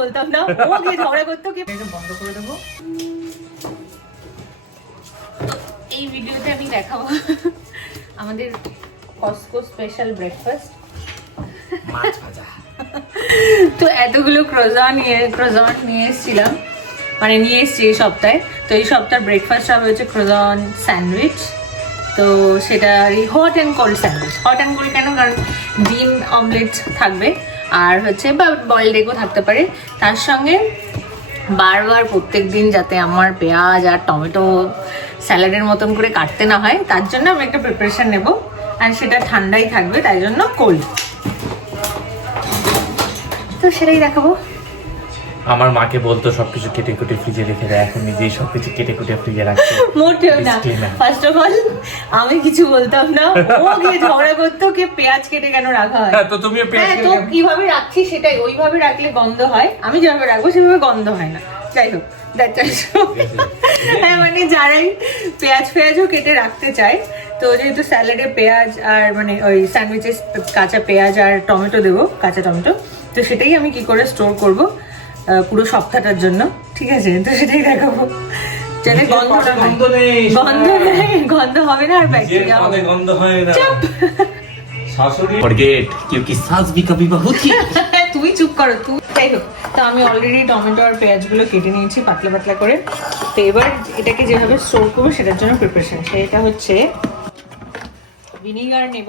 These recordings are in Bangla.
বলতাম না, ও গিয়ে ঝগড়া করতো, কি বন্ধ করে দেবো। এই ভিডিওতে আমি দেখাবো আমাদের কস্কো স্পেশাল ব্রেকফাস্ট, মাছ ভাজা। তো এতগুলো ক্রোজন নিয়ে এসেছিলাম, মানে নিয়ে এসেছি এই সপ্তাহে। তো এই সপ্তাহের ব্রেকফাস্ট হবে হচ্ছে ক্রোজন স্যান্ডউইচ। তো সেটা এই hot and cold sandwich. Hot and cold কেন? কারণ ডিম অমলেট থাকবে, আর হচ্ছে বা বয়েলড এগও থাকতে পারে। তার সঙ্গে বারবার প্রত্যেক দিন যাতে আমার পেঁয়াজ আর টমেটো স্যালাডের মতন করে কাটতে না হয়, তার জন্য আমি একটা প্রিপারেশন নেব। আর সেটা ঠান্ডাই থাকবে, তাই জন্য কোল্ড। তো সেটাই দেখাবো। আমার মাকে বলতো সবকিছু কেটে কুটে ফ্রিজে রেখে দেয়, এখন নিজেই সবকিছু কেটে কুটে ফ্রিজে রাখছে। মোটেও না। ফার্স্ট অফ অল আমি কিছু বলতাম না, ও গিয়ে ঝগড়া করতো কি পেঁয়াজ কেটে কেন রাখা হয়। তো তুমিও পেঁয়াজ তো কিভাবে রাখছি সেটাই, ওইভাবে রাখলে গন্ধ হয়, আমি যেভাবে রাখবো সেভাবে গন্ধ হয় না। যাই হোক, হ্যাঁ, মানে যারাই পেঁয়াজও কেটে রাখতে চায়, তো যেহেতু স্যালাডে পেঁয়াজ আর মানে ওই স্যান্ডউইচে কাঁচা পেঁয়াজ আর টমেটো দেবো, কাঁচা টমেটো, তো সেটাই আমি কি করে স্টোর করব পুরো সপ্তাহটার জন্য, ঠিক আছে? তো সেটাই দেখাবো, যাতে গন্ধ হবে না, আর ব্যাকটেরিয়া হবে। গন্ধ হয় না। ফরগেট क्योंकि सास भी कभी बहू थी। তুই চুপ করো তুই। যাই হোক, তো আমি অলরেডি টমেটো আর পেঁয়াজগুলো কেটে নিয়েছি পাতলা পাতলা করে। তো এবার এটাকে যেভাবে স্টোর করবো সেটার জন্য প্রিপারেশন, সেটা হচ্ছে ভিনিগার নেব,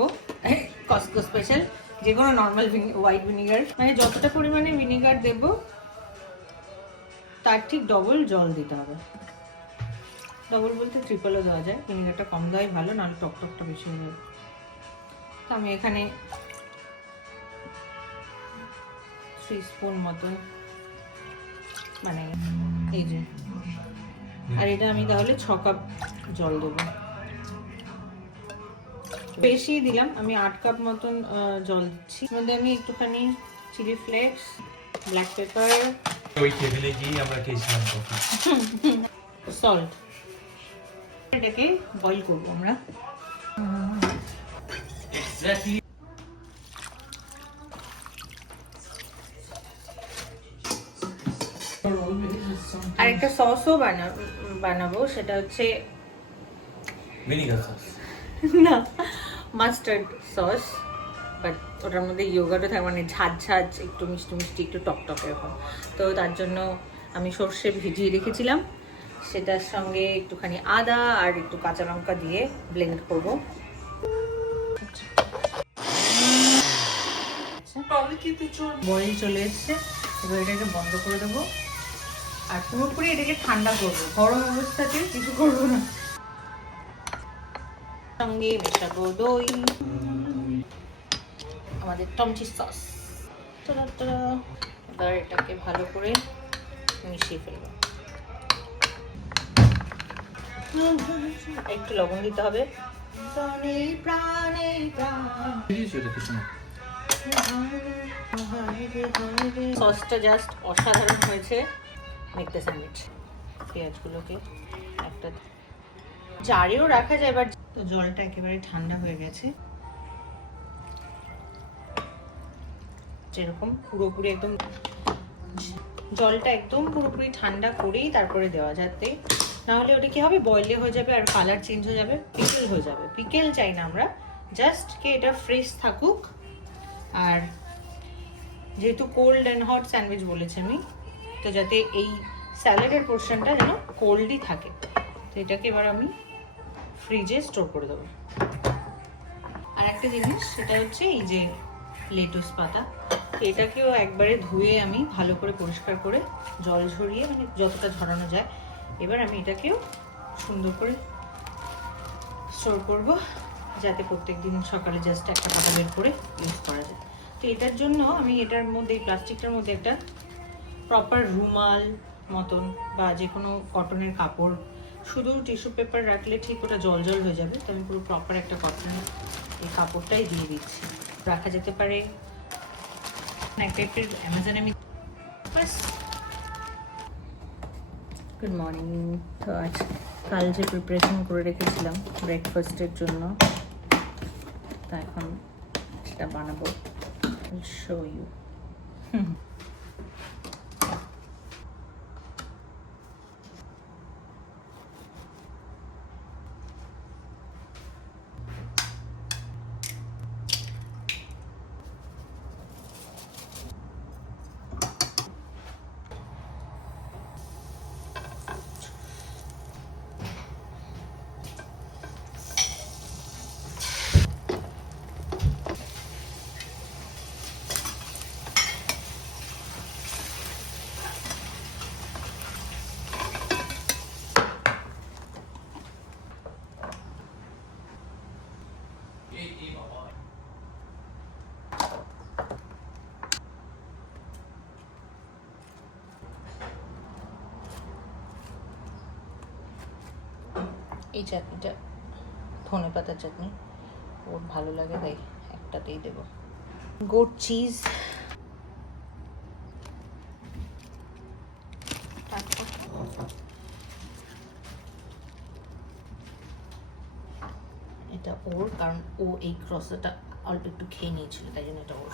কস্কো স্পেশাল, যে কোনো নর্মাল হোয়াইট ভিনিগার, মানে যতটা পরিমাণে ভিনিগার দেব তার ঠিক ডবল জল দিতে হবে। ডবল বলতে ট্রিপলও দেওয়া যায়, ভিনিগারটা কম দেওয়াই ভালো, নাহলে টকটকটা বেশি হয়ে যাবে। তো আমি এখানে 3 স্পুন মতন, মানে এই যে, আর এটা আমি তাহলে 6 কাপ জল দেবো। বেশি দিলাম, আমি 8 কাপ মতন জল দিচ্ছি। এর মধ্যে আমি একটুখানি চিলি ফ্লেক্স, ব্ল্যাক পেপার, ওই টেবিলে গিয়ে আমরা খেয়েছিলাম সল্ট, এটাকে বয়েল করবো আমরা। আর একটা সসও বানাবো, সেটা হচ্ছে ভিনিগার সস না, মাস্টার্ড সস, বাট ওটার মধ্যে ইয়োগার্টও থাকে, মানে ঝাঁঝ একটু মিষ্টি মিষ্টি একটু টকটক এরকম। তো তার জন্য আমি সর্ষে ভিজিয়ে রেখেছিলাম, সেটার সঙ্গে একটুখানি আদা আর একটু কাঁচা লঙ্কা দিয়ে ব্লেন্ড করবো। বয়েল চলে এসছে, এবার এটাকে বন্ধ করে দেবো আর পুরোপুরি এটাকে ঠান্ডা করবো। গরম অবস্থাতে কিছু করবো না। সঙ্গে মেশাবো দই, আমাদের টমেটো সস। এবার এটাকে ভালো করে মিশিয়ে ফেলবো। একটু লবণ দিতে হবে। সসটা জাস্ট অসাধারণ হয়েছে। Make the sandwich. পেঁয়াজগুলোকে একটা জারেও রাখা যায়, এবার তো জলটা একেবারে ঠান্ডা হয়ে গেছে, যেরকম পুরোপুরি একদম জলটা একদম পুরোপুরি ঠান্ডা করেই তারপরে দেওয়া, যাতে না হলে ওটা কি হবে, বয়েলে হয়ে যাবে আর কালার চেঞ্জ হয়ে যাবে, পিকেল হয়ে যাবে। পিকেল চাই না আমরা, জাস্ট কি এটা ফ্রেশ থাকুক। আর যেহেতু কোল্ড অ্যান্ড হট স্যান্ডউইচ বলেছি আমি, তো যাতে এই স্যালাডের পোর্শনটা যেন কোল্ডই থাকে। তো এটাকে এবার আমি ফ্রিজে স্টোর করে দেবো। আর একটা জিনিস, সেটা হচ্ছে এই যে লেটুস পাতা, এটাকেও একবারে ধুয়ে আমি ভালো করে পরিষ্কার করে জল ঝরিয়ে, মানে যতটা ঝরানো যায়, এবার আমি এটাকেও সুন্দর করে স্টোর করব, যাতে প্রত্যেকদিন সকালে জাস্ট একটা পাতা বের করে ইউজ করা যায়। তো এটার জন্য আমি এটার মধ্যে, এই প্লাস্টিকটার মধ্যে একটা প্রপার রুমাল মতন বা যে কোনো কটনের কাপড়, শুধু টিস্যু পেপার রাখলে ঠিক ওটা জল জল হয়ে যাবে, তো আমি পুরো প্রপার একটা কটনের এই কাপড়টাই দিয়ে দিচ্ছি। রাখা যেতে পারে একটা একটু অ্যামাজনে আমি বাস। Good morning. তো আজ কাল যে প্রিপারেশন করে রেখেছিলাম ব্রেকফাস্টের জন্য, তা এখন সেটা বানাবো, শো ইউ। এই চাটনিটা ধনে পাতার চাটনি ওর ভালো লাগে, তাই একটাতেই দেবো। গোট চিজ, এটা ওর, কারণ ও এই ক্রসাটা অল্প একটু খেয়ে নিয়েছিল, তাই জন্য এটা ওর।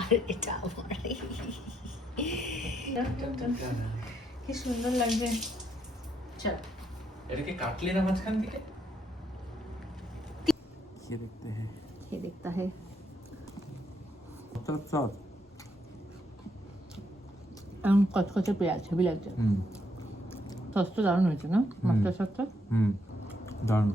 আর এটা আমার। কি সুন্দর লাগছে। চল, এটাকে কাটলে না মাঝখান থেকে? খেয়ে দেখতে হ্যাঁ, খেয়ে দেখতে হয়। কচকচে পেঁয়াজ হেভি লাগছে। সস তো দারুণ হয়েছে না, মাছটা সসটা। দারুণ।